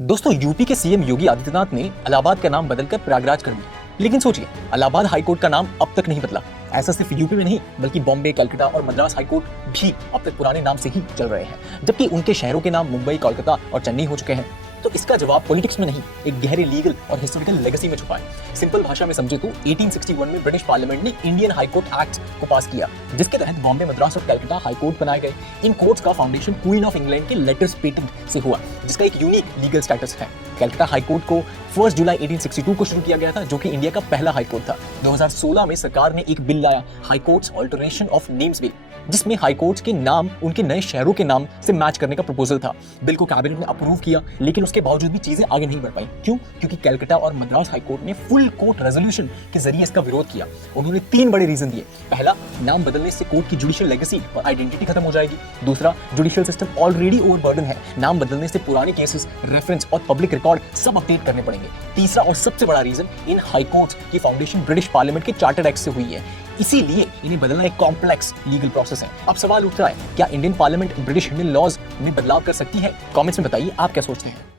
दोस्तों, यूपी के सीएम योगी आदित्यनाथ ने इलाहाबाद का नाम बदलकर प्रयागराज कर दिया। लेकिन सोचिए, इलाहाबाद हाईकोर्ट का नाम अब तक नहीं बदला। ऐसा सिर्फ यूपी में नहीं बल्कि बॉम्बे, कलकत्ता और मद्रास हाईकोर्ट भी अब तक पुराने नाम से ही चल रहे हैं, जबकि उनके शहरों के नाम मुंबई, कोलकाता और चेन्नई हो चुके हैं। तो इसका जवाब पॉलिटिक्स में नहीं, एक गहरे लीगल और हिस्टोरिकल लेगेसी में छुपा है। सिंपल भाषा में समझे तो 1861 में ब्रिटिश पार्लियामेंट ने इंडियन हाई कोर्ट एक्ट को पास किया, जिसके तहत बॉम्बे, मद्रास और कलकत्ता हाई कोर्ट बनाए गए। इन कोर्ट्स का फाउंडेशन क्वीन ऑफ इंग्लैंड के लेटर्स पेटेंट से हुआ, जिसका एक यूनिक लीगल स्टेटस है। कलकत्ता हाई कोर्ट को 1 जुलाई 1862 को शुरू किया गया था, जो कि इंडिया का पहला हाई कोर्ट था। 2016 में सरकार ने एक बिल लाया, high courts alteration of names bill, जिसमें हाई कोर्ट्स के नाम उनके नए शहरों के नाम से मैच करने का प्रपोजल था। बिल को कैबिनेट ने अप्रूव किया, लेकिन उसके बावजूद भी चीजें आगे नहीं बढ़ पाई। क्यों? क्योंकि कलकत्ता और मद्रास हाई कोर्ट ने फुल कोर्ट रेजोल्यूशन के जरिए इसका विरोध किया। उन्होंने 3 बड़े रीजन दिए। पहला, नाम बदलने से कोर्ट की जुडिशियल लेगेसी और आइडेंटिटी खत्म हो जाएगी। दूसरा, जुडिशियल सिस्टम ऑलरेडी ओवरबर्डन है, नाम बदलने से पुराने केसेस, रेफरेंस और पब्लिक रिकॉर्ड सब अपडेट करने पड़ेंगे। तीसरा और सबसे बड़ा रीजन, इन हाई कोर्ट्स की फाउंडेशन ब्रिटिश पार्लियामेंट के चार्टर्ड एक्ट से हुई है, इसीलिए इन्हें बदलना एक कॉम्प्लेक्स लीगल प्रोसेस है। अब सवाल उठता है, क्या Indian parliament British Indian laws में बदलाव कर सकती है? कमेंट्स में बताइए आप क्या सोचते हैं।